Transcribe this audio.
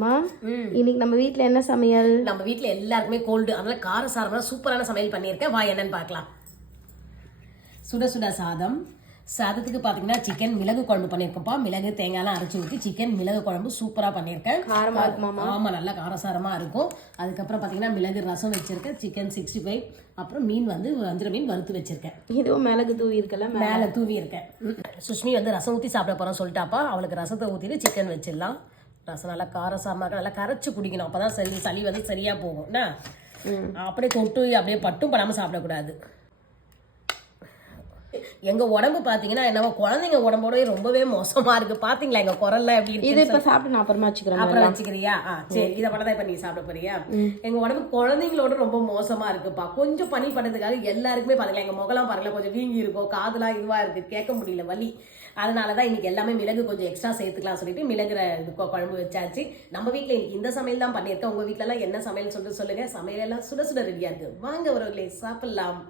மா இன்னைக்கு நம்ம வீட்ல என்ன சமையல்? நம்ம வீட்ல எல்லாருக்குமே கோல்டு, அதனால காரசாரமா சூப்பரான சமையல் பண்ணியிருக்கேன். வா என்னன்னு பார்க்கலாம். சுட சுட சாதம். சாதத்துக்கு பார்த்தீங்கன்னா சிக்கன் மிளகு குழம்பு பண்ணியிருக்கேன்ப்பா. மிளகு தேங்காய்லாம் அரைச்சி ஊற்றி சிக்கன் மிளகு குழம்பு சூப்பராக பண்ணியிருக்கேன். காரமா இருக்குமாமா? ஆமாம், நல்லா காரசாரமாக இருக்கும். அதுக்கப்புறம் பார்த்தீங்கன்னா மிளகு ரசம் வச்சிருக்கேன், சிக்கன் 65, அப்புறம் மீன் வந்து வஞ்சிர மீன் வறுத்து வச்சிருக்கேன். இதுவும் மிளகு தூவி இருக்கல, மேலே தூவி இருக்கேன். சுஷ்மி வந்து ரசம் ஊற்றி சாப்பிட போகிறோம் சொல்லிட்டாப்பா. அவளுக்கு ரசத்தை ஊற்றிட்டு சிக்கன் வச்சிடலாம். ரசம் நல்லா காரசாரமாக நல்லா கரைச்சி குடிக்கணும், அப்போ தான் சளி வந்து சரியாக போகும். என்ன அப்படியே தொட்டு அப்படியே பட்டும் படாமல் சாப்பிடக்கூடாது. எங்க உடம்பு பாத்தீங்கன்னா என்னவோ குழந்தைங்க உடம்போடவே ரொம்பவே மோசமா இருக்கு. பாத்தீங்களா எங்க குரல்ல எப்படி இருக்கு? இது இப்ப சாப்பிட்டு நான் அப்புறமா வச்சுக்கிறேன். அப்புறம் வச்சுக்கிறியா? சரி, இதை மட்டும் தான் இப்ப நீ சாப்பிட போறியா? எங்க உடம்பு குழந்தைங்களோட ரொம்ப மோசமா இருக்குப்பா. கொஞ்சம் பனி படுறதுக்காக எல்லாருக்குமே பாத்தீங்களா எங்க முகலாம் பாருங்களா கொஞ்சம் வீங்கி இருக்கும், காதுலாம் இதுவா இருக்கு, கேட்க முடியல வலி. அதனாலதான் இன்னைக்கு எல்லாமே மிளகு கொஞ்சம் எக்ஸ்ட்ரா சேர்த்துக்கலாம் சொல்லிட்டு மிளகுற குழம்பு வச்சாச்சு. நம்ம வீட்டுல இன்னைக்கு இந்த சமையல் தான் பண்ணியிருக்கேன். உங்க வீட்டுல எல்லாம் என்ன சமையல் சொல்லிட்டு சொல்லுங்க. சமையல் எல்லாம் சுட சுட ரெடியா இருக்கு. வாங்க ஒருவர்களே சாப்பிடலாம்.